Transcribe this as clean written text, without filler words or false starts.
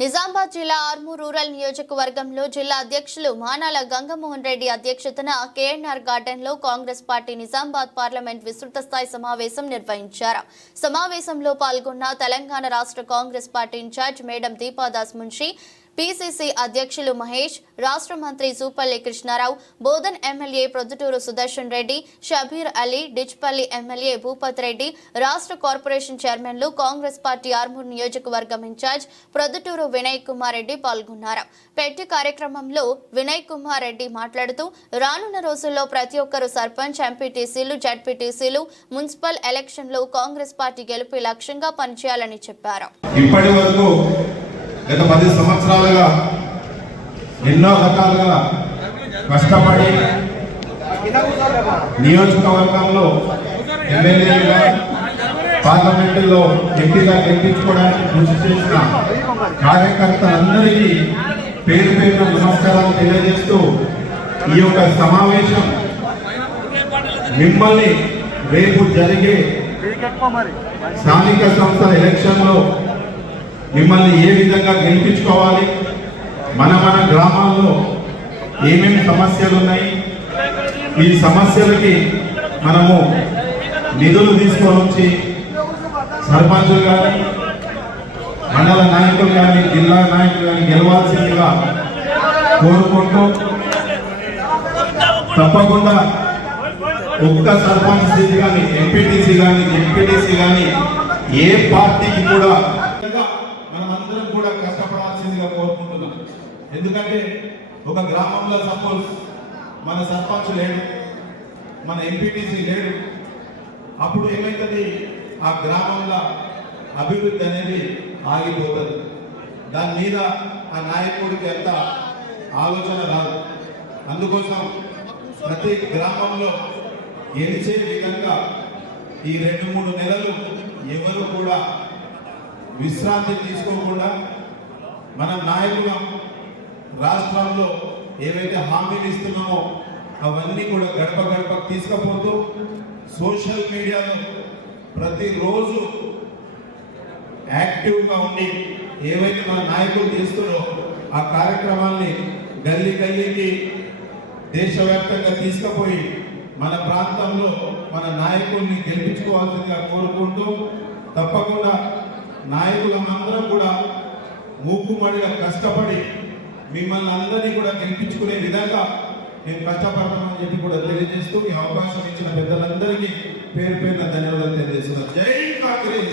నిజామాబాద్ జిల్లా ఆర్మూర్ రూరల్ నియోజకవర్గంలో జిల్లా అధ్యక్షులు మానాల గంగమోహన్ రెడ్డి అధ్యక్షతన కేఎన్ఆర్ గార్డెన్ లో కాంగ్రెస్ పార్టీ నిజామాబాద్ పార్లమెంట్ విస్తృత స్థాయి సమావేశం నిర్వహించారు. సమావేశంలో పాల్గొన్న తెలంగాణ రాష్ట్ర Congress party incharge madam Deepa Das Munshi, PCC అధ్యక్షులు మహేష్, రాష్ట్ర మంత్రి సూపల్లి కృష్ణారావు, బోధన్ ఎమ్మెల్యే ప్రొద్దుటూరు సుదర్శన్ రెడ్డి, షబీర్ అలీ, డిచ్పల్లి ఎమ్మెల్యే భూపత్ రెడ్డి, రాష్ట్ర కార్పొరేషన్ చైర్మన్లు, కాంగ్రెస్ పార్టీ ఆర్మూర్ నియోజకవర్గం ఇన్ఛార్జ్ ప్రొద్దుటూరు వినయ్ కుమార్ రెడ్డి పాల్గొన్నారు. పెట్టి కార్యక్రమంలో వినయ్ కుమార్ రెడ్డి మాట్లాడుతూ రానున్న రోజుల్లో ప్రతి ఒక్కరూ సర్పంచ్, ఎంపీటీసీలు, జడ్పీటీసీలు, మున్సిపల్ ఎలక్షన్లో కాంగ్రెస్ పార్టీ గెలుపు లక్ష్యంగా పనిచేయాలని చెప్పారు. గత 10 సంవత్సరాలుగా ఎన్నో రకాలుగా కష్టపడి నియోజకవర్గంలో ఎమ్మెల్యేలుగా పార్లమెంటులో ఎంపీగా గెలిపించుకోవడానికి కృషి చేసిన కార్యకర్తలందరికీ పేరు పేరున నమస్కారాలు తెలియజేస్తూ ఈ యొక్క సమావేశం మిమ్మల్ని రేపు జరిగే స్థానిక సంస్థల ఎలక్షన్లో మిమ్మల్ని ఏ విధంగా గెలిపించుకోవాలి, మన గ్రామాల్లో ఏమేమి సమస్యలు ఉన్నాయి, ఈ సమస్యలకి మనము నిధులు తీసుకొని వచ్చి సర్పంచులు కానీ, మండల నాయకులు కానీ, జిల్లా నాయకులు కానీ గెలవాల్సిందిగా కోరుకుంటూ, తప్పకుండా ఒక్క సర్పంచ్ సీట్ కానీ, ఎంపీటీసీ కానీ, ఎంపీటీసీ కానీ ఏ పార్టీకి కూడా మనమందరం కూడా కష్టపడాల్సిందిగా కోరుకుంటున్నాం. ఎందుకంటే ఒక గ్రామంలో సపోజ్ మన సర్పంచ్ లేడు, మన ఎంపీటీసీ లేడు, అప్పుడు ఏమైతుంది, ఆ గ్రామంలో అభివృద్ధి అనేది ఆగిపోతుంది. దాని మీద ఆ నాయకుడికి ఎంత ఆలోచన రాదు. అందుకోసం ప్రతి గ్రామంలో గెలిచే విధంగా ఈ 2-3 నెలలు ఎవరు కూడా విశ్రాంతి తీసుకోకుండా మన నాయకులం రాష్ట్రంలో ఏవైతే హామీలు ఇస్తున్నామో అవన్నీ కూడా గడప గడపకు తీసుకుపోతూ సోషల్ మీడియాలో ప్రతిరోజు యాక్టివ్గా ఉండి ఏవైతే మన నాయకులు చేస్తున్నారో ఆ కార్యక్రమాల్ని గల్లీ గల్లీకి దేశవ్యాప్తంగా తీసుకుపోయి మన ప్రాంతంలో మన నాయకుల్ని గెలిపించుకోవాల్సిందిగా కోరుకుంటూ, తప్పకుండా నాయకులందరం కూడా మూకుమ్మడిగా కష్టపడి మిమ్మల్ని అందరినీ కూడా గెలిపించుకునే విధంగా మేము కష్టపడతామని చెప్పి కూడా తెలియజేస్తూ ఈ అవకాశం ఇచ్చిన పెద్దలందరికీ పేరు పేరున ధన్యవాదాలు తెలియజేస్తున్నాం. జై కాంగ్రెస్.